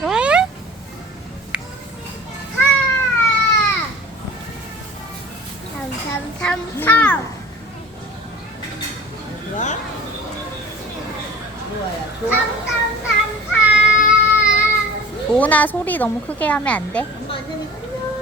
왜? 좋아? 좋아요. 좋아? 도훈아 소리 너무 크게 하면 안 돼? 엄마 안녕히 귀여워.